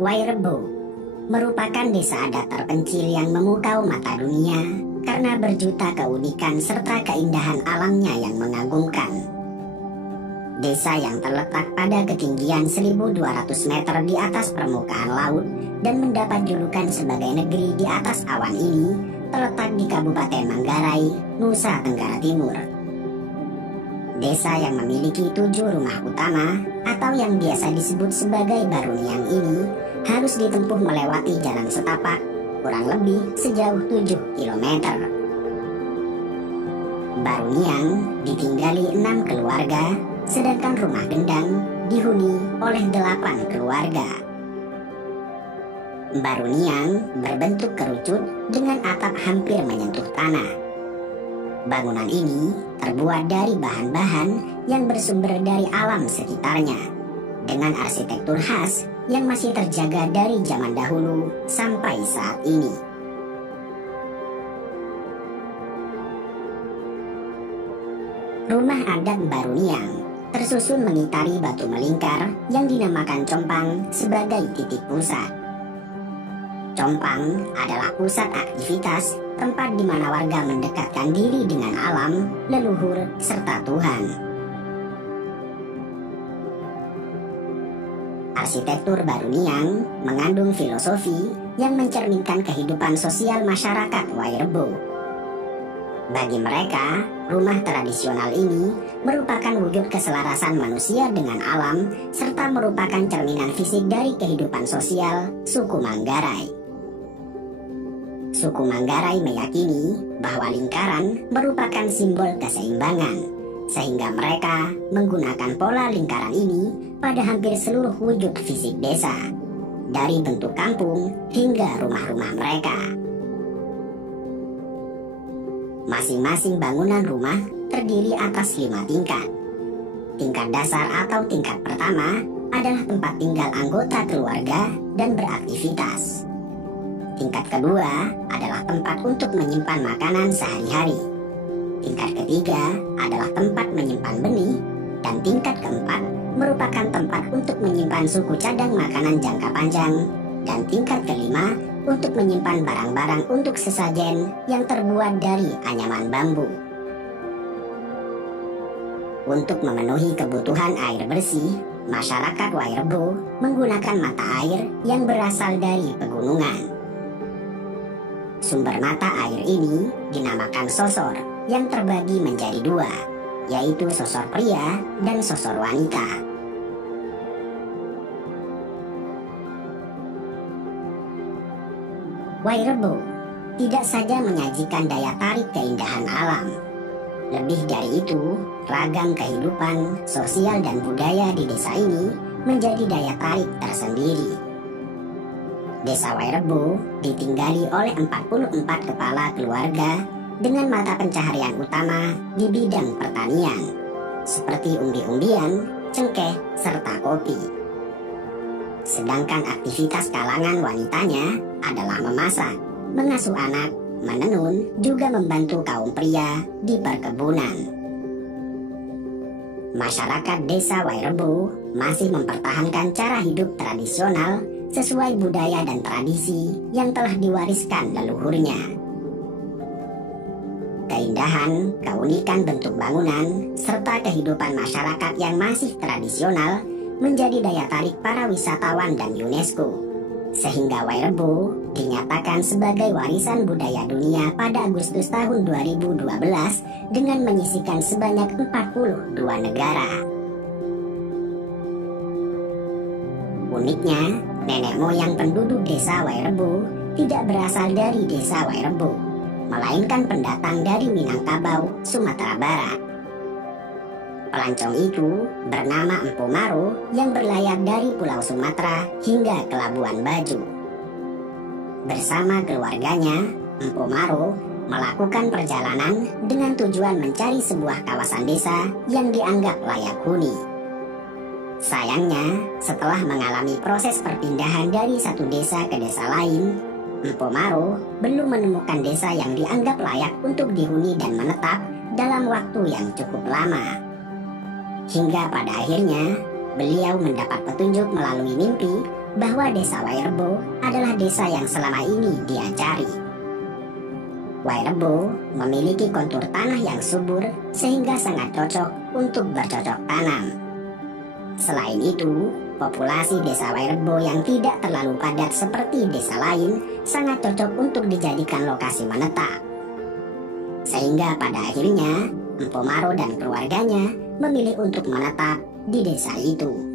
Wairebo merupakan desa adat terpencil yang memukau mata dunia karena berjuta keunikan serta keindahan alamnya yang mengagumkan. Desa yang terletak pada ketinggian 1.200 meter di atas permukaan laut dan mendapat julukan sebagai negeri di atas awan ini terletak di Kabupaten Manggarai, Nusa Tenggara Timur. Desa yang memiliki 7 rumah utama atau yang biasa disebut sebagai Baruniang ini harus ditempuh melewati jalan setapak kurang lebih sejauh 7 km. Baruniang ditinggali 6 keluarga, sedangkan rumah Gendang dihuni oleh 8 keluarga. Baruniang berbentuk kerucut dengan atap hampir menyentuh tanah. Bangunan ini terbuat dari bahan-bahan yang bersumber dari alam sekitarnya, dengan arsitektur khas yang masih terjaga dari zaman dahulu sampai saat ini. Rumah adat Baruniang tersusun mengitari batu melingkar yang dinamakan compang sebagai titik pusat. Compang adalah pusat aktivitas, tempat di mana warga mendekatkan diri dengan alam, leluhur, serta Tuhan. Arsitektur Baruniang mengandung filosofi yang mencerminkan kehidupan sosial masyarakat Wairebo. Bagi mereka, rumah tradisional ini merupakan wujud keselarasan manusia dengan alam, serta merupakan cerminan fisik dari kehidupan sosial suku Manggarai. Suku Manggarai meyakini bahwa lingkaran merupakan simbol keseimbangan, sehingga mereka menggunakan pola lingkaran ini pada hampir seluruh wujud fisik desa, dari bentuk kampung hingga rumah-rumah mereka. Masing-masing bangunan rumah terdiri atas 5 tingkat. Tingkat dasar atau tingkat pertama adalah tempat tinggal anggota keluarga dan beraktivitas. Tingkat kedua adalah tempat untuk menyimpan makanan sehari-hari. Tingkat ketiga adalah tempat menyimpan benih, dan tingkat keempat merupakan tempat untuk menyimpan suku cadang makanan jangka panjang, dan tingkat kelima untuk menyimpan barang-barang untuk sesajen yang terbuat dari anyaman bambu. Untuk memenuhi kebutuhan air bersih, masyarakat Wairebo menggunakan mata air yang berasal dari pegunungan. Sumber mata air ini dinamakan sosor yang terbagi menjadi 2, yaitu sosor pria dan sosor wanita. Wairebo tidak saja menyajikan daya tarik keindahan alam. Lebih dari itu, ragam kehidupan, sosial dan budaya di desa ini menjadi daya tarik tersendiri. Desa Wairebo ditinggali oleh 44 kepala keluarga dengan mata pencaharian utama di bidang pertanian, seperti umbi-umbian, cengkeh, serta kopi. Sedangkan aktivitas kalangan wanitanya adalah memasak, mengasuh anak, menenun, juga membantu kaum pria di perkebunan. Masyarakat desa Wairebo masih mempertahankan cara hidup tradisional sesuai budaya dan tradisi yang telah diwariskan leluhurnya. Keindahan, keunikan bentuk bangunan, serta kehidupan masyarakat yang masih tradisional menjadi daya tarik para wisatawan dan UNESCO, sehingga Wairebo dinyatakan sebagai warisan budaya dunia pada Agustus tahun 2012 dengan menyisikan sebanyak 42 negara. Uniknya, nenek moyang penduduk desa Wairebo tidak berasal dari desa Wairebo, melainkan pendatang dari Minangkabau, Sumatera Barat. Pelancong itu bernama Empu Maro yang berlayar dari Pulau Sumatera hingga ke Labuan Bajo. Bersama keluarganya, Empu Maro melakukan perjalanan dengan tujuan mencari sebuah kawasan desa yang dianggap layak huni. Sayangnya, setelah mengalami proses perpindahan dari satu desa ke desa lain, Empu Maro belum menemukan desa yang dianggap layak untuk dihuni dan menetap dalam waktu yang cukup lama. Hingga pada akhirnya, beliau mendapat petunjuk melalui mimpi bahwa desa Wairebo adalah desa yang selama ini dia cari. Wairebo memiliki kontur tanah yang subur sehingga sangat cocok untuk bercocok tanam. Selain itu, populasi desa Wairebo yang tidak terlalu padat seperti desa lain sangat cocok untuk dijadikan lokasi menetap. Sehingga pada akhirnya, Empu Maro dan keluarganya memilih untuk menetap di desa itu.